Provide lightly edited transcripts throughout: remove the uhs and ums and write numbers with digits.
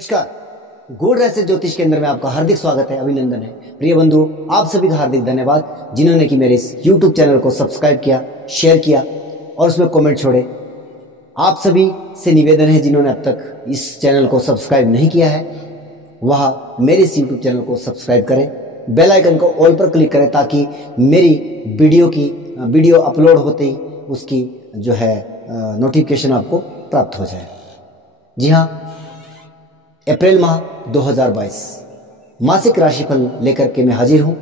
नमस्कार, गूढ़ रहस्य ज्योतिष केंद्र में आपका हार्दिक स्वागत है, अभिनंदन है। प्रिय बंधु, आप सभी का हार्दिक धन्यवाद जिन्होंने कि मेरे इस YouTube चैनल को सब्सक्राइब किया, शेयर किया और उसमें कमेंट छोड़े। आप सभी से निवेदन है जिन्होंने अब तक इस चैनल को सब्सक्राइब नहीं किया है, वह मेरे इस YouTube चैनल को सब्सक्राइब करें, बेल आइकन को ऑल पर क्लिक करें ताकि मेरी वीडियो अपलोड होते ही उसकी जो है नोटिफिकेशन आपको प्राप्त हो जाए। जी हाँ, अप्रैल माह 2022 मासिक राशिफल लेकर के मैं हाजिर हूं।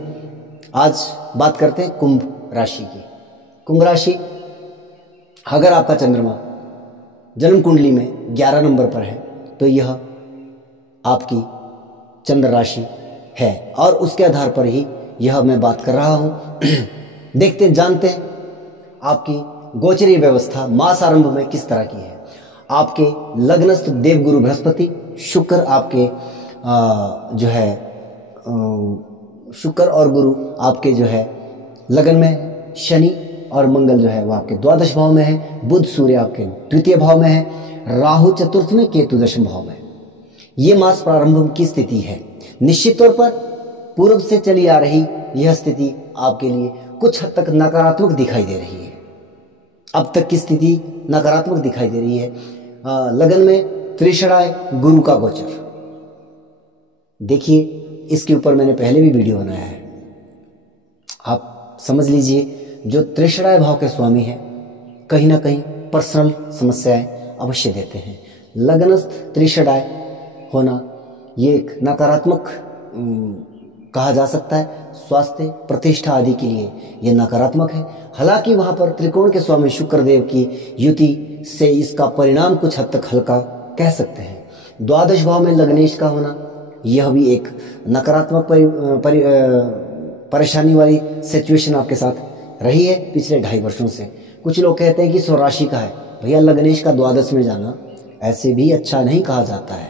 आज बात करते हैं कुंभ राशि की। कुंभ राशि, अगर आपका चंद्रमा जन्म कुंडली में 11 नंबर पर है तो यह आपकी चंद्र राशि है और उसके आधार पर ही यह मैं बात कर रहा हूं। देखते जानते हैं आपकी गोचरीय व्यवस्था मास आरंभ में किस तरह की है। आपके लग्नस्थ देवगुरु बृहस्पति, शुक्र आपके शुक्र और गुरु आपके जो है लगन में, शनि और मंगल जो है वो आपके द्वादश भाव में है, बुध सूर्य आपके द्वितीय भाव में है, राहु चतुर्थ में, केतु दशम भाव में। ये मास प्रारंभ की स्थिति है। निश्चित तौर पर पूर्व से चली आ रही यह स्थिति आपके लिए कुछ हद तक नकारात्मक दिखाई दे रही है। अब तक की स्थिति नकारात्मक दिखाई दे रही है। लगन में त्रिशराय गुरु का गोचर, देखिए इसके ऊपर मैंने पहले भी वीडियो बनाया है। आप समझ लीजिए, जो त्रिशराय भाव के स्वामी हैं कहीं ना कहीं पर्सनल समस्याएं अवश्य देते हैं। लग्नस्थ त्रिशराय होना ये एक नकारात्मक कहा जा सकता है। स्वास्थ्य, प्रतिष्ठा आदि के लिए यह नकारात्मक है। हालांकि वहां पर त्रिकोण के स्वामी शुक्रदेव की युति से इसका परिणाम कुछ हद तक हल्का कह सकते हैं। द्वादश भाव में लग्नेश का होना यह भी एक नकारात्मक परेशानी वाली सिचुएशन आपके साथ रही है पिछले 2.5 वर्षों से। कुछ लोग कहते हैं कि स्वराशि का है, भैया लग्नेश का द्वादश में जाना ऐसे भी अच्छा नहीं कहा जाता है।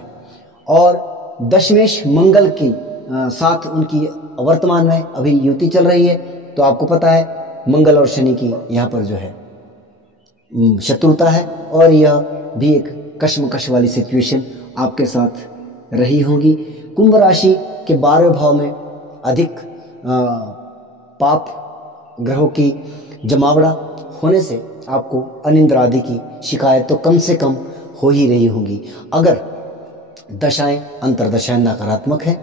और दशमेश मंगल की साथ उनकी वर्तमान में अभी युति चल रही है, तो आपको पता है मंगल और शनि की यहाँ पर जो है शत्रुता है और यह भी एक कश्मकश वाली सिचुएशन आपके साथ रही होगी। कुंभ राशि के 12वें भाव में अधिक पाप ग्रहों की जमावड़ा होने से आपको अनिद्र आदि की शिकायत तो कम से कम हो ही रही होंगी। अगर दशाएं अंतर्दशाएं नकारात्मक है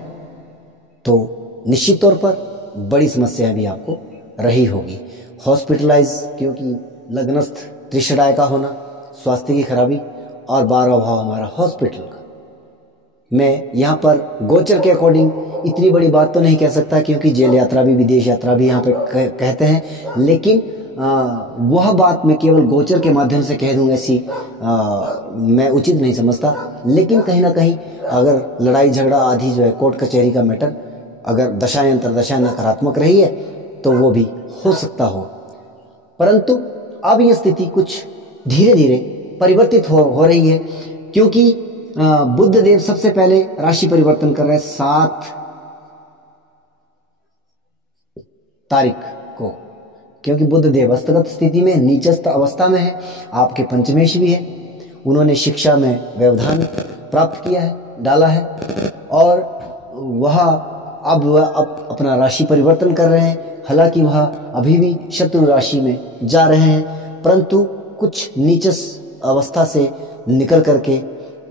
तो निश्चित तौर पर बड़ी समस्या भी आपको रही होगी। हॉस्पिटलाइज, क्योंकि लग्नस्थ त्रिशराय का होना, स्वास्थ्य की खराबी और 12वां भाव हमारा हॉस्पिटल का। मैं यहाँ पर गोचर के अकॉर्डिंग इतनी बड़ी बात तो नहीं कह सकता क्योंकि जेल यात्रा भी, विदेश यात्रा भी यहाँ पे कहते हैं, लेकिन वह बात मैं केवल गोचर के माध्यम से कह दूँ ऐसी मैं उचित नहीं समझता। लेकिन कहीं ना कहीं अगर लड़ाई झगड़ा आदि जो है कोर्ट कचहरी का मैटर, अगर दशाएं अंतर्दशाएं नकारात्मक रही है तो वो भी हो सकता हो। परंतु अब यह स्थिति कुछ धीरे धीरे परिवर्तित हो रही है क्योंकि बुध देव सबसे पहले राशि परिवर्तन कर रहे हैं 7 तारीख को, क्योंकि बुध देव अस्तगत स्थिति में नीचस्थ अवस्था में है, आपके पंचमेश भी है। उन्होंने शिक्षा में व्यवधान प्राप्त किया है, डाला है और वह अब अपना राशि परिवर्तन कर रहे हैं। हालांकि वह अभी भी शत्रु राशि में जा रहे हैं, परंतु कुछ नीचस अवस्था से निकल करके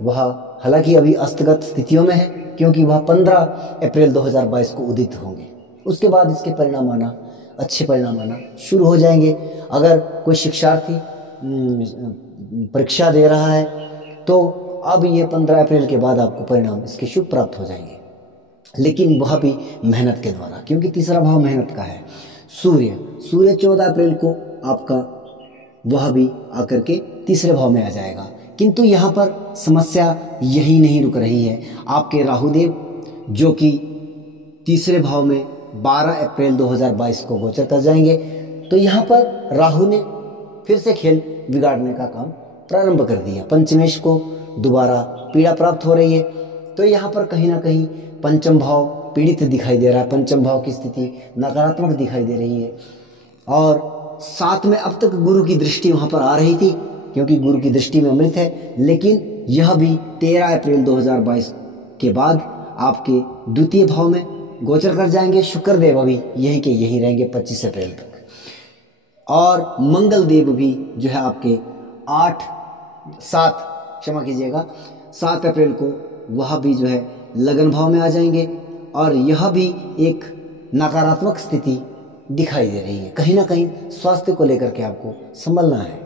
वह हालांकि अभी अस्तगत स्थितियों में है क्योंकि वह 15 अप्रैल 2022 को उदित होंगे। उसके बाद इसके परिणाम आना, अच्छे परिणाम आना शुरू हो जाएंगे। अगर कोई शिक्षार्थी परीक्षा दे रहा है तो अब ये 15 अप्रैल के बाद आपको परिणाम इसके शुभ प्राप्त हो जाएंगे, लेकिन वह भी मेहनत के द्वारा, क्योंकि तीसरा भाव मेहनत का है। सूर्य 14 अप्रैल को आपका वह भी आकर के तीसरे भाव में आ जाएगा। किंतु यहाँ पर समस्या यही नहीं रुक रही है। आपके राहुदेव जो कि तीसरे भाव में 12 अप्रैल 2022 को गोचर कर जाएंगे, तो यहाँ पर राहु ने फिर से खेल बिगाड़ने का काम प्रारंभ कर दिया। पंचमेश को दोबारा पीड़ा प्राप्त हो रही है, तो यहाँ पर कहीं ना कहीं पंचम भाव पीड़ित दिखाई दे रहा है। पंचम भाव की स्थिति नकारात्मक दिखाई दे रही है और साथ में अब तक गुरु की दृष्टि वहां पर आ रही थी क्योंकि गुरु की दृष्टि में अमृत है, लेकिन यह भी 13 अप्रैल 2022 के बाद आपके द्वितीय भाव में गोचर कर जाएंगे। शुक्र देव अभी यहीं के यहीं रहेंगे 25 अप्रैल तक, और मंगल देव भी जो है आपके 7 अप्रैल को वह भी जो है लगन भाव में आ जाएंगे, और यह भी एक नकारात्मक स्थिति दिखाई दे रही है। कहीं ना कहीं स्वास्थ्य को लेकर के आपको संभलना है।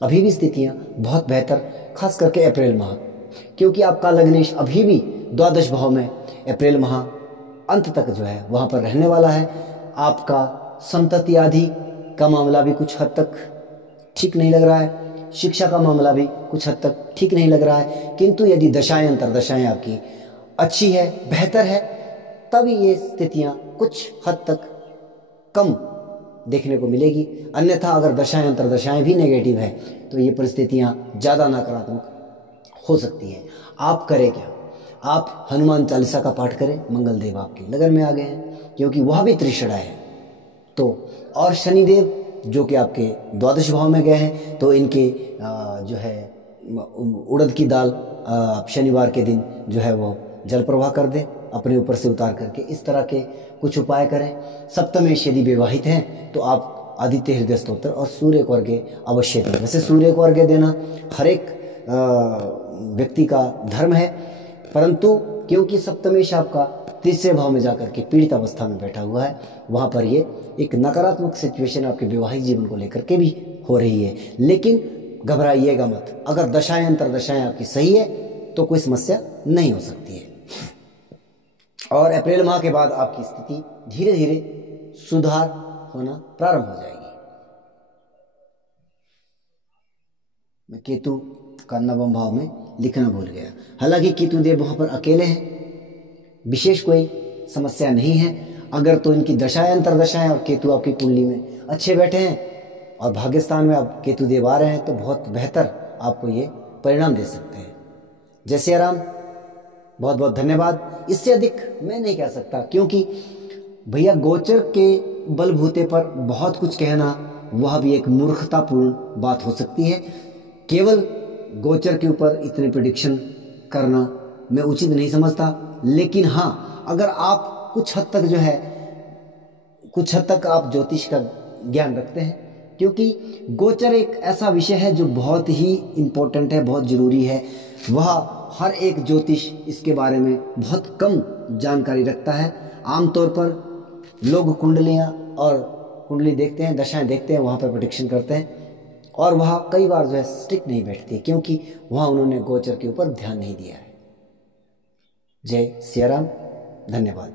अभी भी स्थितियां बहुत बेहतर, खास करके अप्रैल माह, क्योंकि आपका लग्नेश अभी भी द्वादश भाव में अप्रैल माह अंत तक जो है वहां पर रहने वाला है। आपका संतति आदि का मामला भी कुछ हद तक ठीक नहीं लग रहा है, शिक्षा का मामला भी कुछ हद तक ठीक नहीं लग रहा है, किंतु यदि दशाएं अंतर्दशाएं आपकी अच्छी है, बेहतर है, तभी ये स्थितियां कुछ हद तक कम देखने को मिलेगी। अन्यथा अगर दशाएं अंतर्दशाएं भी नेगेटिव है तो ये परिस्थितियां ज़्यादा नकारात्मक हो सकती है। आप करें क्या? आप हनुमान चालीसा का पाठ करें। मंगल देव आपके लगन में आ गए हैं, क्योंकि वह भी त्रिशड़ा है। तो और शनिदेव जो कि आपके द्वादश भाव में गए हैं, तो इनके जो है उड़द की दाल आप शनिवार के दिन जो है वो जल प्रवाह कर दें, अपने ऊपर से उतार करके। इस तरह के कुछ उपाय करें। सप्तमेश यदि विवाहित हैं तो आप आदित्य हृदय स्तोत्र और सूर्य को अर्घ्य अवश्य दें। वैसे सूर्य को अर्घ्य देना हर एक व्यक्ति का धर्म है, परंतु क्योंकि सप्तमेश आपका तीसरे भाव में जाकर के पीड़ित अवस्था में बैठा हुआ है, वहाँ पर ये एक नकारात्मक सिचुएशन आपके वैवाहिक जीवन को लेकर के भी हो रही है। लेकिन घबराइएगा मत, अगर दशाएं अंतर्दशाएं आपकी सही है तो कोई समस्या नहीं हो सकती है। और अप्रैल माह के बाद आपकी स्थिति धीरे धीरे सुधार होना प्रारंभ हो जाएगी। मैं केतु का नवम भाव में लिखना भूल गया। हालांकि केतु देव वहां पर अकेले हैं, विशेष कोई समस्या नहीं है। अगर तो इनकी दशाएं अंतर्दशाएं और केतु आपकी कुंडली में अच्छे बैठे हैं और भाग्यस्थान में आप केतु देव आ रहे हैं, तो बहुत बेहतर आपको ये परिणाम दे सकते हैं। जय सिया राम, बहुत बहुत धन्यवाद। इससे अधिक मैं नहीं कह सकता, क्योंकि भैया गोचर के बलबूते पर बहुत कुछ कहना वह भी एक मूर्खतापूर्ण बात हो सकती है। केवल गोचर के ऊपर इतने प्रेडिक्शन करना मैं उचित नहीं समझता। लेकिन हाँ, अगर आप कुछ हद तक आप ज्योतिष का ज्ञान रखते हैं, क्योंकि गोचर एक ऐसा विषय है जो बहुत ही इम्पोर्टेंट है, बहुत ज़रूरी है। वह हर एक ज्योतिष इसके बारे में बहुत कम जानकारी रखता है। आमतौर पर लोग कुंडलियाँ और कुंडली देखते हैं, दशाएं देखते हैं, वहाँ पर प्रेडिक्शन करते हैं, और वह कई बार जो है स्टिक नहीं बैठती, क्योंकि वहाँ उन्होंने गोचर के ऊपर ध्यान नहीं दिया है। जय सिया राम, धन्यवाद।